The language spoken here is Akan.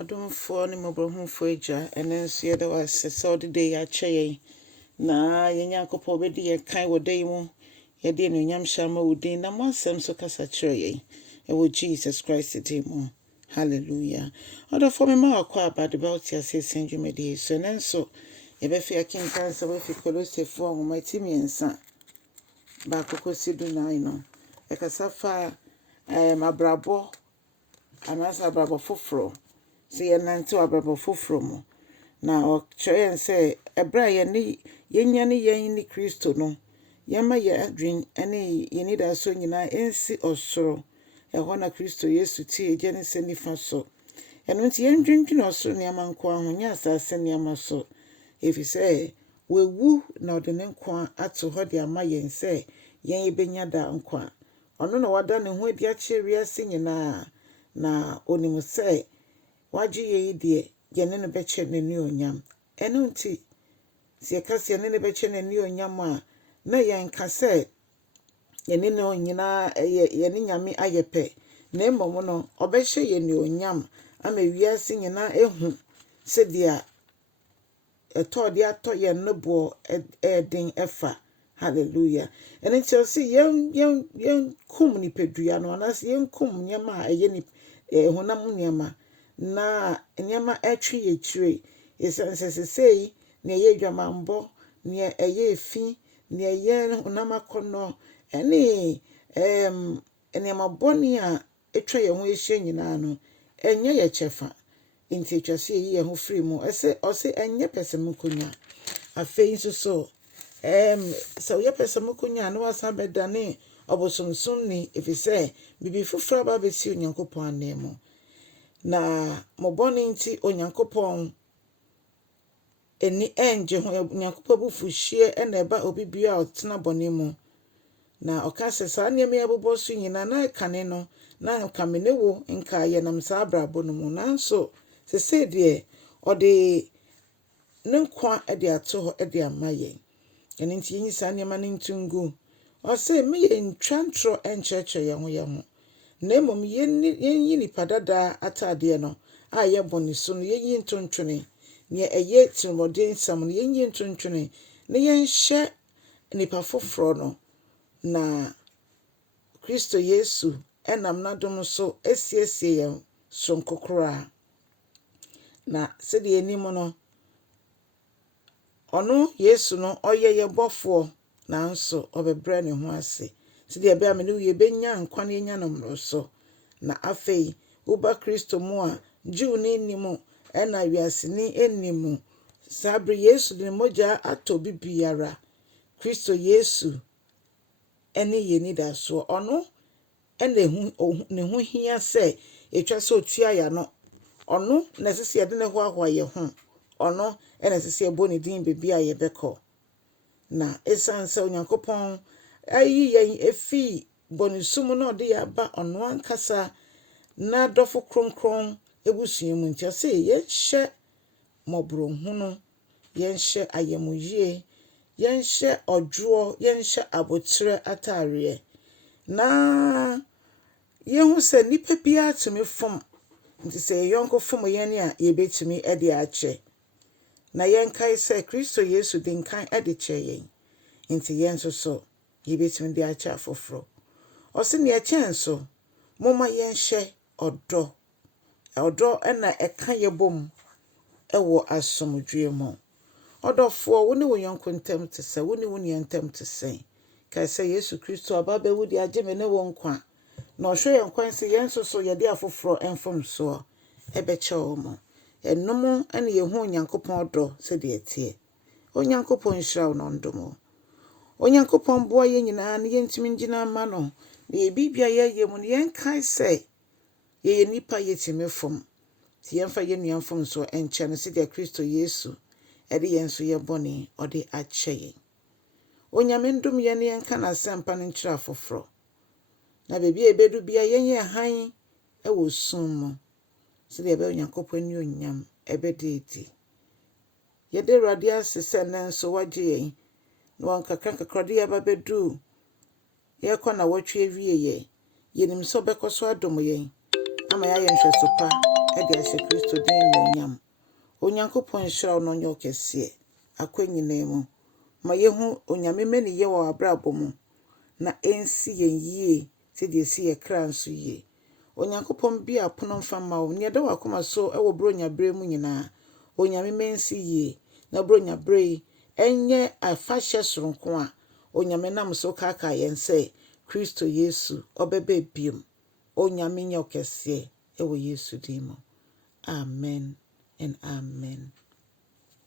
Adomfo ne mobrohumfo agya ene nso yɛda wo ase sɛ wode da yi akyɛ yɛn na yɛn Nyankopɔn wobɛdi yɛn kan wɔ da yi mu yɛde anuonyam hyɛ ama wo din na mo asɛm so kasa kyerɛ yɛn ɛwɔ Jesus Christ din mu. Hallelujah. Adɔfo me ma wakɔ abade ba wote ase sɛn dwumadi so ne nso yɛbɛfi akenkan sɛ wafi Kolosifo nwoma ti mmiɛnsa baako kɔsi 9 no ɛkasa fa abrabɔ anasa abrabɔ foforɔ sɛ yɛnante abrabɔ foforɔ mu na ɔkyerɛ yɛn sɛ ɛberɛ a yɛnya ne yɛn ne Kristo no yɛma yɛ adwen ne yɛn nidaso nyinaa ɛnsi ɔsoro ɛhɔ na Kristo Yesu tie agya ne sɛ nifa so ɛno nti yɛndwendwen ɔsoro nneɛma nko ho nyɛ asase nneɛma so ɛfiri sɛ wewu na ɔde ne nkwa ato hɔ de ama yɛn sɛ yɛn yɛbɛnya da nkwa ɔno na wada ne ho adi akyerɛ wiase nyinaa na onim sɛ wagye yɛn deɛ yɛne no bɛkyɛ n'ani onyam ɛno nti sɛ yɛka sɛ yɛne no bɛkyɛ n'ani onyam a na yɛnka sɛ yɛne no nyinaa yɛne nyame ayɛ pɛ na mmom no ɔbɛhyɛ yɛn onyam ama wiase nyinaa ehu sɛdeɛ ɛtɔɔde atɔ yɛn no boɔ ɛden ɛfa. Hallelujah. ɛno nti ɔsɛ yɛn kum nipadua no anaasɛ yɛn kum nneɛma a ɛyɛ honam nneɛma na nneɛma ɛtwe yɛkyire ɛsiane sɛ sesei na ɛyɛ dwamambɔ na ɛyɛ efi na ɛyɛ honam akɔnnɔ ɛne nneɛma bɔne a ɛtwa yɛn ho ahyia nyinaa no ɛnyɛ yɛ kyɛfa nti atwa sɛ yɛyi yɛn ho firi mu ɔsɛ ɛnyɛ pɛsɛmukonya afei nso so sɛ woyɛ pɛsɛmukonya na wasan bɛdane ɔbosomsomni ɛfiri sɛ biribi foforɔ aba bɛsi Onyankopɔn anan mu na mobɔne nti Onyankopɔn ɛni ɛngye ho Onyankopɔn bufuhyeɛ ɛna ɛba obi bia a ɔtena bɔne mu na ɔka sɛ saa nneɛma yɛbobɔ so nyinaa na ɛkane no na nkame ne wo nka yɛnam saa abrabɔ no mu nanso sɛsɛ deɛ ɔde ne nkwa ɛde ato hɔ ɛde ama yɛn ɛno nti yɛnyi saa nneɛma no ntungu ɔsɛ me yɛntwa ntorɔ ɛnkyerɛkyerɛ yɛn ho na mmom yɛnyi nipa dada atadeɛ no a yɛbɔ so no yɛnyi ntontwene nea ɛyɛ tirimɔden nsɛm no yɛnyi ntontwene na yɛnhyɛ nipa foforɔ no na Kristo Yesu ɛnam n'adom so asiesie yɛn sonko koraa na sɛdeɛ anim no ɔno Yesu no ɔyɛ yɛbɔfoɔ nanso ɔbɛbrɛ ne ho ase sɛdeɛ ɛbɛyɛ a me ne wo yɛbɛnya nkwa na yɛnya no mmoroso na afei woba Kristo mu a Jew ne nnimu ɛna wiaseni nnimu saa bere Yesu de ne mogya atɔ bibiara Kristo Yesu ɛne yɛ nidasoɔ ɔno ɛna ne ho hia sɛ ɛtwa sɛ otua ya no ɔno na ɛsɛ sɛ yɛde ne hoahoa yɛ ho ɔno ɛna ɛsɛ sɛ yɛbɔ ne din baabi a yɛbɛkɔ na ɛsiane sɛ Onyankopɔn ayi yɛn efi bɔnesum na ɔde yɛaba ɔno ankasa na dɔfo kronkron ebusua mu nti sɛ yɛnhyɛ mmɔborɔhunu yɛnhyɛ ayamyie yɛnhyɛ ɔdwoɔ yɛnhyɛ abotrɛ ataareɛ na yɛhu sɛ nipa biara tumi fom nti sɛ yɛyɔnko fom yɛn a yɛbɛtumi ɛde akyɛ na yɛnkae sɛ Kristo Yesu de nkan ɛde kyɛ yɛn nti yɛn nso so yɛbɛtumi de akyɛ afoforɔ ɔsɛ nea ɛkyɛn so momma yɛnhyɛ ɔdɔ ɛna ɛka yɛbom ɛwɔ asomdwoe mu ɔdɔfoɔ wo ne wo yɔnko ntam te sɛ wo ne wo nua ntam te sɛ kae sɛ Yesu Kristo aba bɛwu de agye me ne wo nkwa na ɔhwɛ yɛn kwan sɛ yɛn nso so yɛde afoforɔ ɛmfom soɔ ɛbɛkyɛ wo mu ɛnom ɛne yɛhu Onyankopɔn dɔ sɛdeɛ ɛteɛ Onyankopɔn nhyira wo na ɔndom wo Onyankopɔn boa yɛn nyinaa na yɛntumi ngyina ama no na yɛbibia yɛyɛ mu no yɛnkae sɛ yɛyɛ nipa yɛtumi fom nti yɛmfa yɛn nua mfom so ɛnkyɛ no sɛdeɛ Kristo Yesu ɛde yɛn so yɛbɔne ɔde akyɛ yɛn Onyame ndom yɛn ne yɛnka n'asɛmpa no nkyerɛ afoforɔ na baabi a yɛbɛdu bia yɛnyɛ hann ɛwɔ sum mu sɛdeɛ ɛbɛyɛ Onyankopɔn ne onyam ɛbɛda adi yɛde Awurade ase sɛ nnɛ nso wagye yɛn na wɔnkakra de yɛba bɛdu yɛkɔ na wɔtwe awie yɛn yɛnim sɛ ɔbɛkɔ so adom yɛn ama yɛayɛ nhwɛso pa ɛde ahyɛ Kristo din anuonyam. Onyankopɔn nhyira wo no nyɛ okɛseɛ akwa nyinaa mu. Ma yehu onyame mani ye wɔ abrabɔ mu na ensi yɛn yie sɛdeɛ esi yɛ kra nso yie. Onyankopɔn bi apono mfa ma wo ne da wakoma so ɛwɔ bronya bre mu nyinaa. Onyame mensi yie na bronya bre yi enye afahyɛ soronko a onyame nam so kaka yɛn sɛ Kristo Yesu ɔbɛba biem. Onyame nyɛ okɛseɛ ɛwɔ Yesu din mu. Amen and amen.